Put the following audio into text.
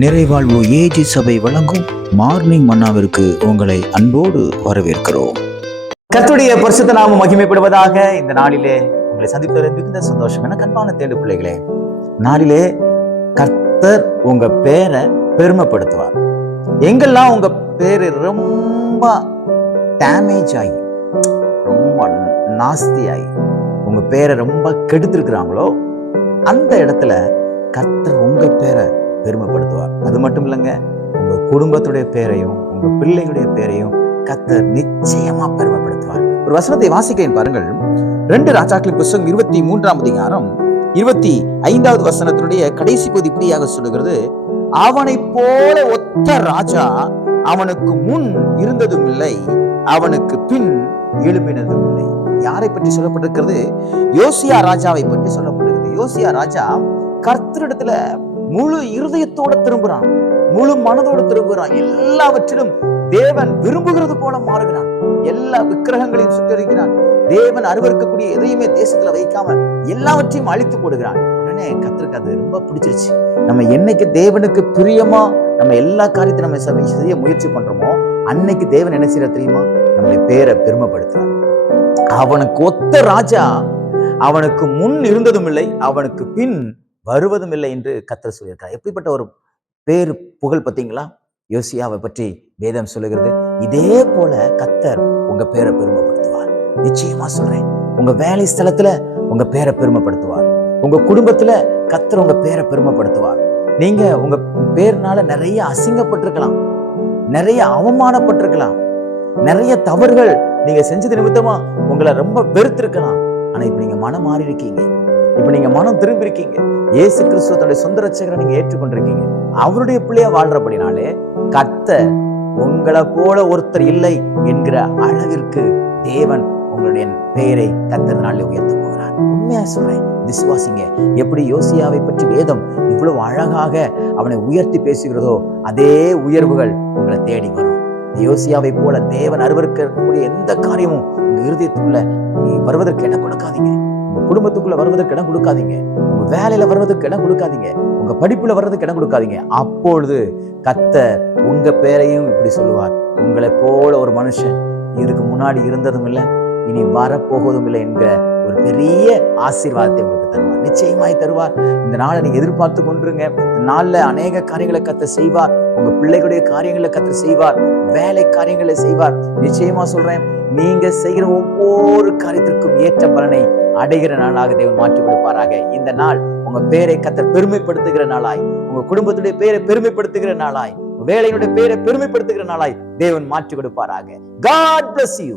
நிறைவாழ்வு AG சபை வழங்கும் morning மன்னாவிற்கு உங்களை அன்போடு வரவேற்கிறோம். கர்த்தருடைய பரிசுத்த நாமம் மகிமைப்படுவதாக. இந்த நாளிலே உங்களை சந்திப்பதில் மிகுந்த சந்தோஷம். என கண்பான தேடு பிள்ளைகளே, நாளிலே கர்த்தர் உங்க பேரை பெருமைப்படுத்துவார். எங்கெல்லாம் உங்க பேரு ரொம்ப டேமேஜ் ஆகி, ரொம்ப நாஸ்தி ஆகி, உங்க பேரை ரொம்ப கெடுத்திருக்கிறாங்களோ அந்த இடத்துல கர்த்தர் உங்க பேரை பெருமைப்படுத்துவார். அது மட்டும் இல்லைங்க, உங்க குடும்பத்துடைய பேரையும் உங்க பிள்ளைகளுடைய பேரையும் கர்த்தர் நிச்சயமா பெருமைப்படுத்துவார். ஒரு வசனத்தை வாசிக்கிறேன் பாருங்கள். 2 ராஜாக்களின் புத்தகம் 23ஆம் அதிகாரம் 25வது வசனத்தினுடைய கடைசி பகுதி இப்படியாக சொல்லுகிறது: அவனை போல ஒத்த ராஜா அவனுக்கு முன் இருந்ததும் இல்லை, அவனுக்கு பின் எழும்பினதும் இல்லை. யாரை பற்றி சொல்லப்பட்டிருக்கிறது? யோசியா ராஜாவை பற்றி சொல்லப்பட்டிருக்கிறது. யோசியா ராஜா கர்த்தரிடத்துல முழு இருதயத்தோட திரும்புறான், முழு மனதோடு திரும்புகிறான். எல்லாவற்றிலும் தேவன் விரும்புகிறது போல மாறுகிறான். எல்லா விக்கிரகங்களையும் சுட்டரிக்கிறான். தேவன் அருவருக்கக்கூடிய எதையுமே தேசத்துல வைக்காம எல்லாவற்றையும் அழித்து போடுகிறான். உடனே கர்த்தருக்கு அது ரொம்ப பிடிச்சிருச்சு. நம்ம என்னைக்கு தேவனுக்கு பிரியமா நம்ம எல்லா காரியத்தையும் நம்ம செய்ய முயற்சி பண்றோமோ அன்னைக்கு தேவன் என்ன செய்யற தெரியுமா? நம்முடைய பேரை பெருமைப்படுத்துறார். அவனுக்கு ஒத்த ராஜா அவனுக்கு முன் இருந்ததும் இல்லை, அவனுக்கு பின் வருவதும் இல்லை என்று கர்த்தர் சொல்லியிருக்கார். எப்படிப்பட்ட ஒரு பேர் புகழ் பார்த்தீங்களா? யோசியாவை பற்றி வேதம் சொல்லுகிறது. இதே போல கர்த்தர் உங்க பேரை பெருமைப்படுத்துவார். நிச்சயமா சொல்றேன், உங்க வேலை ஸ்தலத்துல உங்க பேரை பெருமைப்படுத்துவார். உங்க குடும்பத்துல கர்த்தர் உங்க பேரை பெருமைப்படுத்துவார். நீங்க உங்க பேர்னால நிறைய அசிங்கப்பட்டிருக்கலாம், நிறைய அவமானப்பட்டிருக்கலாம், நிறைய தவறுகள் நீங்க செஞ்சது நிமித்தமா உங்களை ரொம்ப வெறுத்திருக்கலாம். ஆனா இப்ப நீங்க மனம் மாறி இருக்கீங்க, இப்ப நீங்க மனம் திரும்பி இருக்கீங்க. இயேசு கிறிஸ்துவோட சொந்த ரட்சகரை நீங்க ஏற்றுக்கொண்டிருக்கீங்க. அவருடைய பிள்ளையா வாழ்றபடினாலே கர்த்தர் உங்களை போல ஒருத்தர் இல்லை என்கிற அளவிற்கு தேவன் உங்களுடைய பெயரை கர்த்தர் நாளில் உயர்த்த போகிறார். உண்மையா சொல்றேன், விசுவாசிங்க. எப்படி யோசியாவை பற்றி வேதம் இவ்வளவு அழகாக அவனை உயர்த்தி பேசுகிறதோ அதே உயர்வுகள் உங்களை தேடி வரும். யோசியாவை போல தேவன் அருவருக்கக்கூடிய எந்த காரியமும் உங்க இருதயத்துக்குள்ள வருவதற்கு இடம் கொடுக்காதீங்க. உங்க குடும்பத்துக்குள்ள வருவதற்கு இடம் கொடுக்காதீங்க. உங்க வேலையில வருவதற்கு இடம் கொடுக்காதீங்க. உங்க படிப்புல வர்றதுக்கு இடம் கொடுக்காதீங்க. அப்பொழுது கர்த்தர் உங்க பேரையும் இப்படி சொல்லுவார்: உங்களை போல ஒரு மனுஷன் இதுக்கு முன்னாடி இருந்ததும் இல்லை, இனி வரப்போவதும் இல்லை என்கிற ஒரு பெரிய ஆசீர்வாதத்தை உங்களுக்கு தருவார். நிச்சயமாய் தருவார். இந்த நாளை நீங்க எதிர்பார்த்து கொண்டிருங்க. இந்த நாள்ல அநேக காரியங்களை கர்த்தர் செய்வார். உங்க பிள்ளைகளுடைய காரியங்களை கர்த்தர் செய்வார். வேலை காரியங்களை செய்வார். நிச்சயமா சொல்றேன், நீங்க செய்கிற ஒவ்வொரு காரியத்திற்கும் ஏற்ற பலனை அடைகிற நாளாக தேவன் மாற்றி கொடுப்பாராக. இந்த நாள் உங்க பேரை கர்த்தர் பெருமைப்படுத்துகிற நாளாய், உங்க குடும்பத்துடைய பேரை பெருமைப்படுத்துகிற நாளாய், வேலையுடைய பேரை பெருமைப்படுத்துகிற நாளாய் தேவன் மாற்றி கொடுப்பாராக. God bless you.